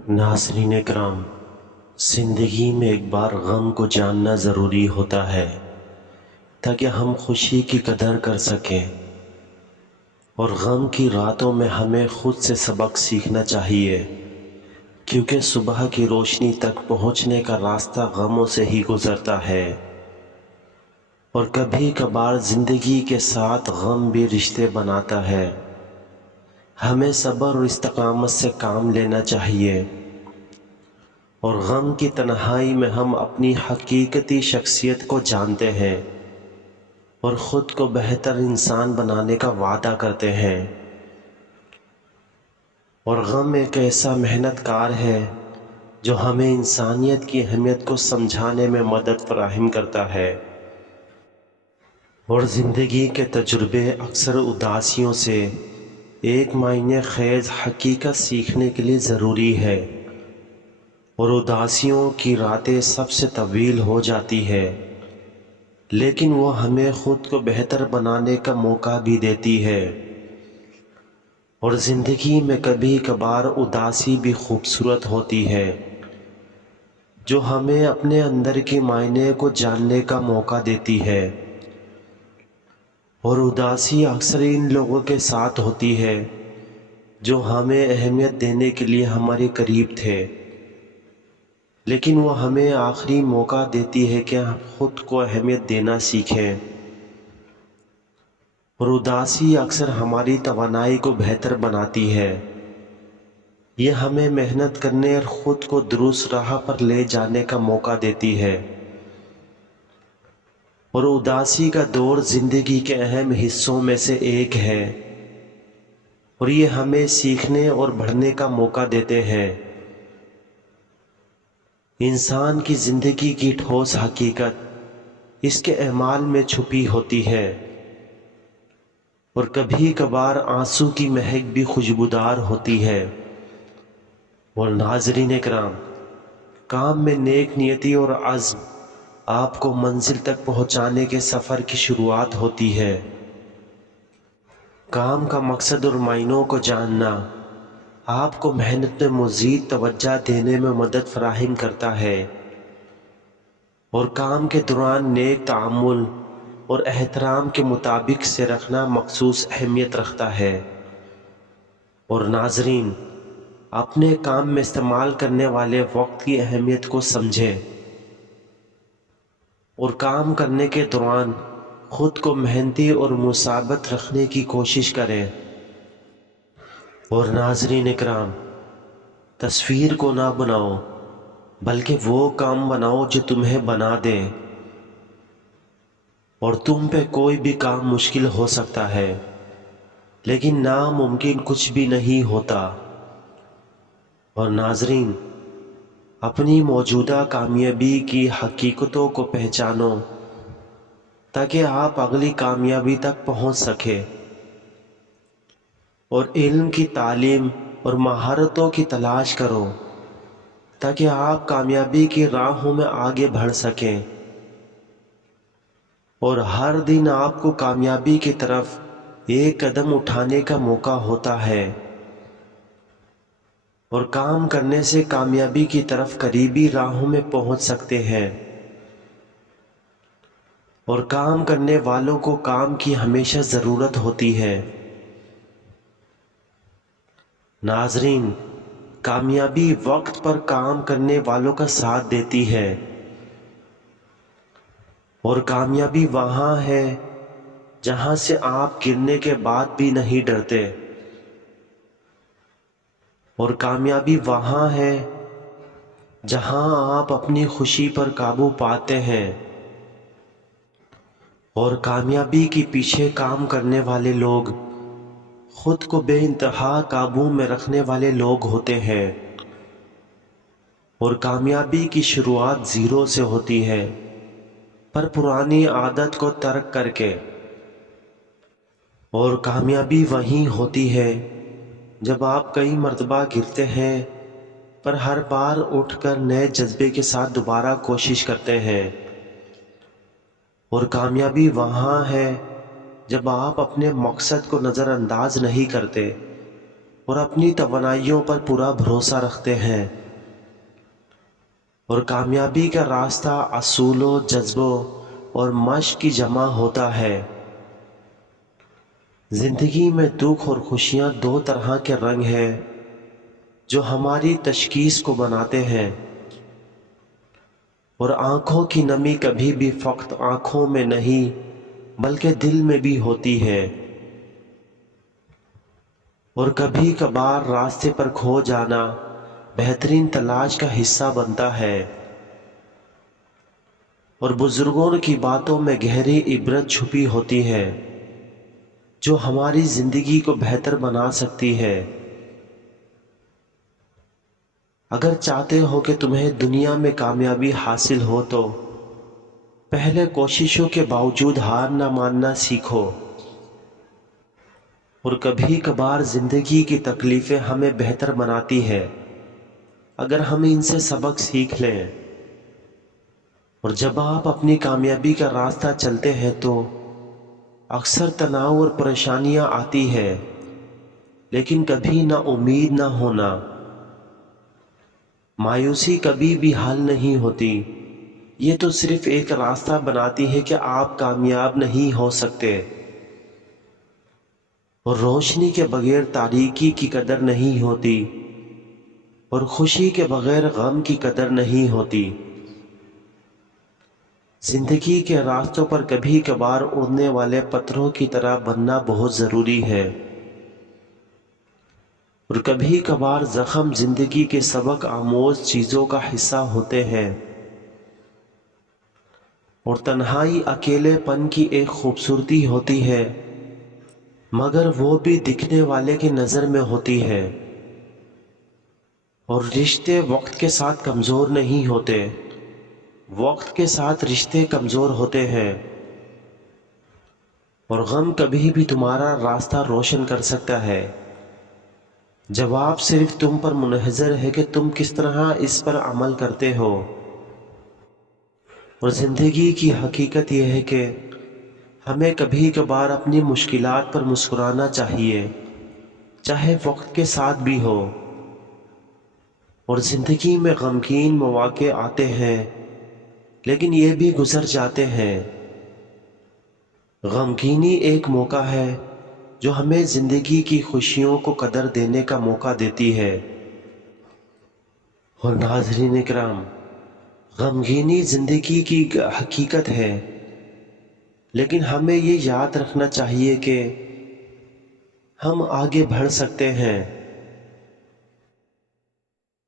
नाज़रीन इकराम, ज़िंदगी में एक बार गम को जानना ज़रूरी होता है ताकि हम खुशी की कदर कर सकें। और गम की रातों में हमें खुद से सबक सीखना चाहिए, क्योंकि सुबह की रोशनी तक पहुंचने का रास्ता गमों से ही गुज़रता है। और कभी कभार ज़िंदगी के साथ गम भी रिश्ते बनाता है। हमें सब्र और इस्तिक़ामत से काम लेना चाहिए। और गम की तन्हाई में हम अपनी हकीकती शख्सियत को जानते हैं और ख़ुद को बेहतर इंसान बनाने का वादा करते हैं। और गम एक ऐसा मेहनतकार है जो हमें इंसानियत की अहमियत को समझाने में मदद फराहम करता है। और ज़िंदगी के तजुर्बे अक्सर उदासियों से एक मायने ख़ेज़ हकीकत सीखने के लिए ज़रूरी है। और उदासियों की रातें सबसे तवील हो जाती है, लेकिन वो हमें ख़ुद को बेहतर बनाने का मौका भी देती है। और ज़िंदगी में कभी कभार उदासी भी खूबसूरत होती है, जो हमें अपने अंदर के मायने को जानने का मौका देती है। और उदासी अक्सर इन लोगों के साथ होती है जो हमें अहमियत देने के लिए हमारे करीब थे, लेकिन वो हमें आखिरी मौका देती है कि हम खुद को अहमियत देना सीखें। और उदासी अक्सर हमारी तवानाई को बेहतर बनाती है। ये हमें मेहनत करने और ख़ुद को दुरुस्त राह पर ले जाने का मौका देती है। और उदासी का दौर ज़िंदगी के अहम हिस्सों में से एक है, और ये हमें सीखने और बढ़ने का मौका देते हैं। इंसान की ज़िंदगी की ठोस हकीकत इसके अमाल में छुपी होती है। और कभी कभार आंसू की महक भी खुशबूदार होती है। और नाज़रीन इकराम, काम में नेक नियति और अज़्म आपको मंजिल तक पहुंचाने के सफ़र की शुरुआत होती है। काम का मकसद और मायनों को जानना आपको मेहनत में मज़ीद तवज्जो देने में मदद फराहम करता है। और काम के दौरान नेक ताअम्मुल और एहतराम के मुताबिक से रखना मखसूस अहमियत रखता है। और नाज़रीन, अपने काम में इस्तेमाल करने वाले वक्त की अहमियत को समझें और काम करने के दौरान ख़ुद को मेहनती और मुसाबत रखने की कोशिश करें। और नाज़रीन इकराम, तस्वीर को ना बनाओ, बल्कि वो काम बनाओ जो तुम्हें बना दे। और तुम पे कोई भी काम मुश्किल हो सकता है, लेकिन नामुमकिन कुछ भी नहीं होता। और नाज़रीन, अपनी मौजूदा कामयाबी की हकीकतों को पहचानो ताकि आप अगली कामयाबी तक पहुंच सके। और इल्म की तालीम और महारतों की तलाश करो ताकि आप कामयाबी की राहों में आगे बढ़ सकें। और हर दिन आपको कामयाबी की तरफ एक कदम उठाने का मौका होता है। और काम करने से कामयाबी की तरफ करीबी राहों में पहुंच सकते हैं। और काम करने वालों को काम की हमेशा ज़रूरत होती है। नाज़रीन, कामयाबी वक्त पर काम करने वालों का साथ देती है। और कामयाबी वहाँ है जहाँ से आप गिरने के बाद भी नहीं डरते। और कामयाबी वहाँ है जहाँ आप अपनी खुशी पर काबू पाते हैं। और कामयाबी के पीछे काम करने वाले लोग खुद को बेइंतहा काबू में रखने वाले लोग होते हैं। और कामयाबी की शुरुआत ज़ीरो से होती है, पर पुरानी आदत को तर्क करके। और कामयाबी वहीं होती है जब आप कई मर्तबा गिरते हैं, पर हर बार उठकर नए जज्बे के साथ दोबारा कोशिश करते हैं। और कामयाबी वहाँ है जब आप अपने मकसद को नज़रअंदाज नहीं करते اور اپنی توانائیوں پر پورا بھروسہ رکھتے ہیں، اور کامیابی کا راستہ اصولوں، جذبوں اور مشق کی جمع ہوتا ہے۔ زندگی میں دکھ اور خوشیاں دو طرح کے رنگ ہیں جو ہماری تشخیص کو بناتے ہیں، اور آنکھوں کی نمی کبھی بھی فقط آنکھوں میں نہیں بلکہ دل میں بھی ہوتی ہے، اور کبھی کبھار راستے پر کھو جانا بہترین تلاش کا حصہ بنتا ہے، اور بزرگوں کی باتوں میں گہری عبرت چھپی ہوتی ہے جو ہماری زندگی کو بہتر بنا سکتی ہے۔ اگر چاہتے ہو کہ تمہیں دنیا میں کامیابی حاصل ہو تو پہلے کوششوں کے باوجود ہار نہ ماننا سیکھو، اور کبھی کبھار زندگی کی تکلیفیں ہمیں بہتر بناتی ہے اگر ہم ان سے سبق سیکھ لیں۔ اور جب آپ اپنی کامیابی کا راستہ چلتے ہیں تو اکثر تناؤ اور پریشانیاں آتی ہے، لیکن کبھی نہ امید نہ ہونا، مایوسی کبھی بھی حل نہیں ہوتی، یہ تو صرف ایک راستہ بناتی ہے کہ آپ کامیاب نہیں ہو سکتے، اور روشنی کے بغیر تاریکی کی قدر نہیں ہوتی، اور خوشی کے بغیر غم کی قدر نہیں ہوتی۔ زندگی کے راستوں پر کبھی کبھار اڑنے والے پتھروں کی طرح بننا بہت ضروری ہے، اور کبھی کبھار زخم زندگی کے سبق آموز چیزوں کا حصہ ہوتے ہیں، اور تنہائی اکیلے پن کی ایک خوبصورتی ہوتی ہے، مگر وہ بھی دکھنے والے کی نظر میں ہوتی ہے، اور رشتے وقت کے ساتھ کمزور نہیں ہوتے، وقت کے ساتھ رشتے کمزور ہوتے ہیں، اور غم کبھی بھی تمہارا راستہ روشن کر سکتا ہے۔ جواب صرف تم پر منحصر ہے کہ تم کس طرح اس پر عمل کرتے ہو، اور زندگی کی حقیقت یہ ہے کہ ہمیں کبھی کبھار اپنی مشکلات پر مسکرانا چاہیے، چاہے وقت کے ساتھ بھی ہو، اور زندگی میں غمگین مواقع آتے ہیں لیکن یہ بھی گزر جاتے ہیں۔ غمگینی ایک موقع ہے جو ہمیں زندگی کی خوشیوں کو قدر دینے کا موقع دیتی ہے۔ اور ناظرین اکرام، غمگینی زندگی کی حقیقت ہے، لیکن ہمیں یہ یاد رکھنا چاہیے کہ ہم آگے بڑھ سکتے ہیں،